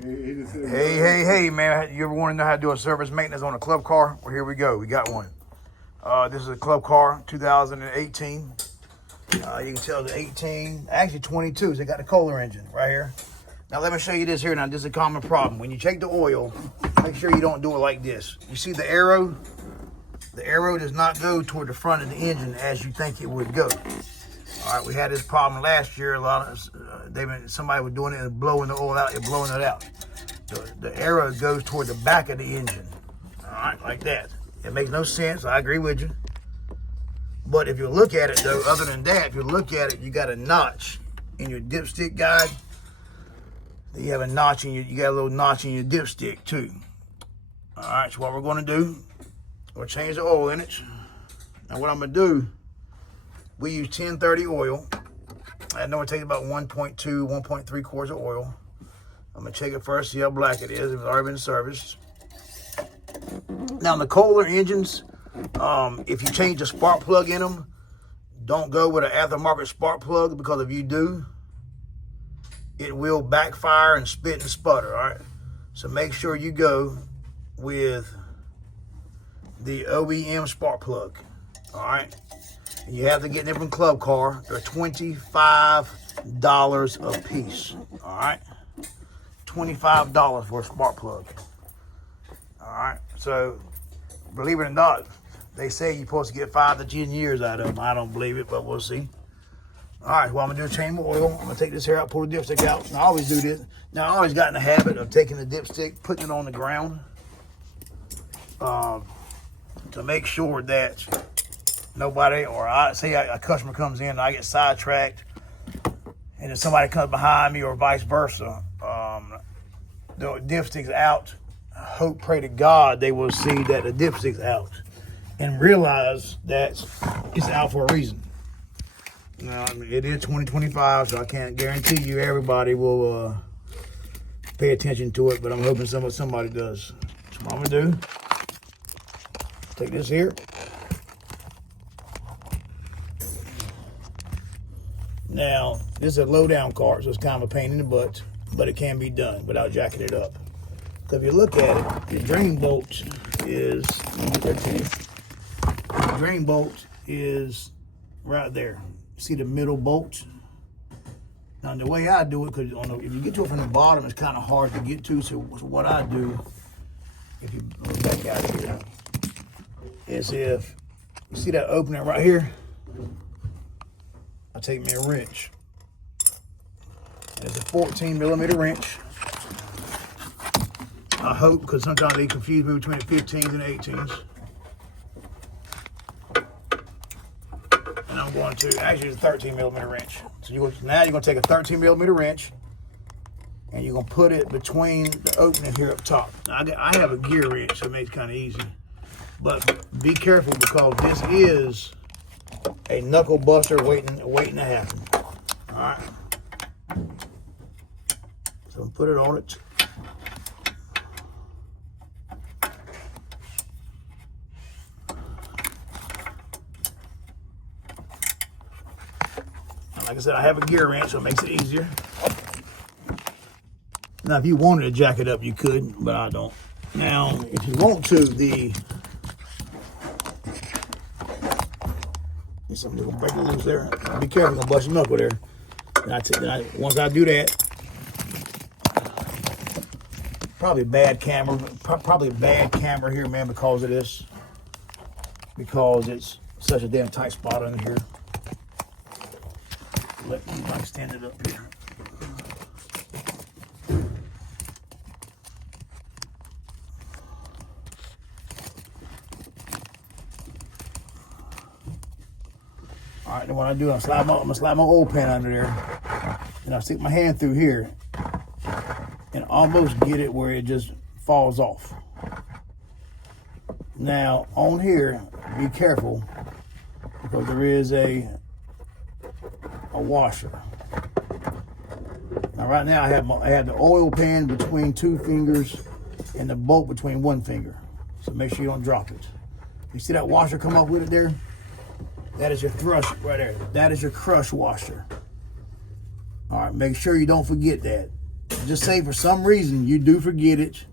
Hey, man. You ever want to know how to do a service maintenance on a club car? Well, here we go. We got one. This is a club car, 2018. You can tell the 18, actually 22. So they got the Kohler engine right here. Now, let me show you this here. Now, this is a common problem. When you check the oil, make sure you don't do it like this. You see the arrow? The arrow does not go toward the front of the engine as you think it would go. All right, we had this problem last year. Somebody was doing it and blowing the oil out. They're blowing it out. The arrow goes toward the back of the engine. All right, like that. It makes no sense. I agree with you. But if you look at it, though, other than that, if you look at it, you got a notch in your dipstick guide. You have a notch in you got a little notch in your dipstick too. All right, so what we're going to do, we'll change the oil in it. Now what I'm going to do, we use 1030 oil. I know it takes about 1.2, 1.3 quarts of oil. I'm going to check it first, see how black it is, if it's already been serviced. Now the Kohler engines, if you change the spark plug in them, don't go with an aftermarket spark plug, because if you do, it will backfire and spit and sputter, all right? So make sure you go with the OEM spark plug, all right? And you have to get them from Club Car. They're $25 a piece, all right? $25 for a spark plug, all right? So believe it or not, they say you're supposed to get 5 to 10 years out of them. I don't believe it, but we'll see. All right, well, I'm going to do a change of oil. I'm going to take this here out, pull the dipstick out. And I always do this. Now, I always got in the habit of taking the dipstick, putting it on the ground to make sure that nobody, or a customer comes in and I get sidetracked, and if somebody comes behind me or vice versa, the dipstick's out. I hope, pray to God, they will see that the dipstick's out and realize that it's out for a reason. Now, I mean, it is 2025, so I can't guarantee you everybody will pay attention to it, but I'm hoping somebody does. So what I'm gonna do, take this here. Now, this is a low down car, so it's kind of a pain in the butt, but it can be done without jacking it up. So if you look at it, the drain bolt is, the drain bolt is right there. See the middle bolt? Now the way I do it, because if you get to it from the bottom, it's kind of hard to get to. So what I do, if you back out here, is if you see that opening right here, I take me a wrench. It's a 14mm wrench. I hope, because sometimes they confuse me between the 15s and 18s. I'm going to, actually it's a 13mm wrench. So now you're going to take a 13mm wrench and you're going to put it between the opening here up top. Now, I have a gear wrench, so it makes it kind of easy. But be careful, because this is a knuckle buster waiting to happen. All right. So put it on it. Like I said, I have a gear wrench, so it makes it easier. Now, if you wanted to jack it up, you could, but I don't. Now, if you want to, something's gonna break it loose there. Be careful, gonna bust your knuckle there. Once I do that, probably bad camera here, man, because of this, because it's such a damn tight spot in here. Let me stand it up here. All right, then what I do, I'm gonna slide my oil pan under there, and I stick my hand through here and almost get it where it just falls off. Now on here, be careful, because there is a washer. Now right now I have the oil pan between 2 fingers and the bolt between 1 finger. So make sure you don't drop it. You see that washer come up with it there? That is your thrush right there. That is your crush washer. All right, make sure you don't forget that. Just say for some reason you do forget it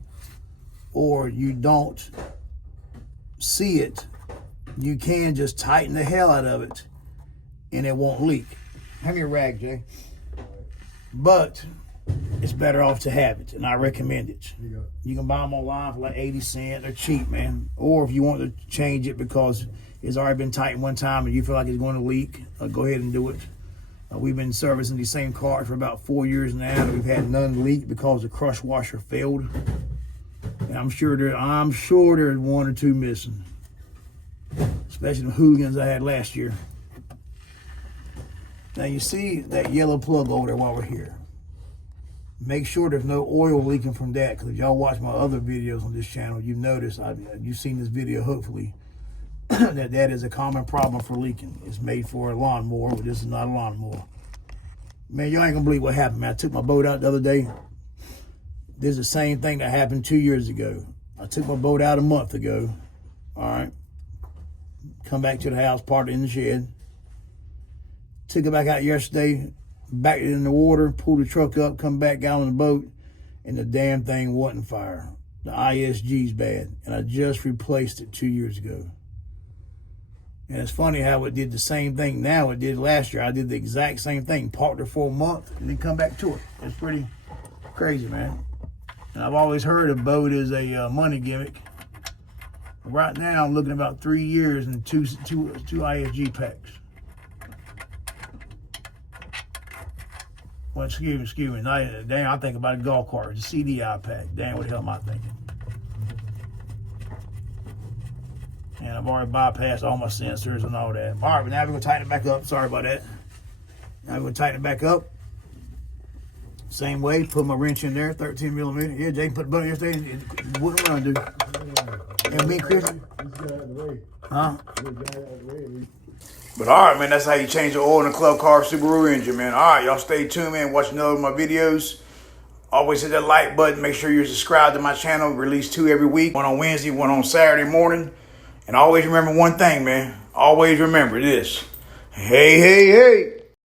or you don't see it, you can just tighten the hell out of it and it won't leak. Hand me a rag, Jay. But it's better off to have it, and I recommend it. You can buy them online for like 80 cents. They're cheap, man. Or if you want to change it because it's already been tightened one time and you feel like it's going to leak, go ahead and do it. We've been servicing these same cars for about 4 years now, and we've had none leak because the crush washer failed. And I'm sure there's one or two missing, especially the hooligans I had last year. Now you see that yellow plug over there while we're here. Make sure there's no oil leaking from that, because if y'all watch my other videos on this channel, you've noticed, you've seen this video hopefully, that is a common problem for leaking. It's made for a lawnmower, but this is not a lawnmower. Man, y'all ain't gonna believe what happened, man. I took my boat out the other day. This is the same thing that happened 2 years ago. I took my boat out a month ago, all right? Come back to the house, parked it in the shed. Took it back out yesterday, backed it in the water, pulled the truck up, come back, got on the boat, and the damn thing wasn't fire. The ISG's bad, and I just replaced it 2 years ago. And it's funny how it did the same thing now it did last year. I did the exact same thing, parked it for a month, and then come back to it. It's pretty crazy, man. And I've always heard a boat is a money gimmick. Right now, I'm looking at about 3 years and two ISG packs. Well, excuse me. Damn, I think about a golf cart. It's a CDI pack. Damn, what the hell am I thinking? And I've already bypassed all my sensors and all that. All right, but now we're going to tighten it back up. Sorry about that. Now we're going to tighten it back up. Same way, put my wrench in there, 13 millimeter. Yeah, Jay put the button yesterday. It wouldn't run, dude. And me and Chris. Huh? But all right, man, that's how you change the oil in a club car Subaru engine, man. All right, y'all stay tuned, man. Watch another of my videos. Always hit that like button. Make sure you're subscribed to my channel. Release 2 every week. One on Wednesday, one on Saturday morning. And always remember one thing, man. Always remember this. Hey, hey, hey.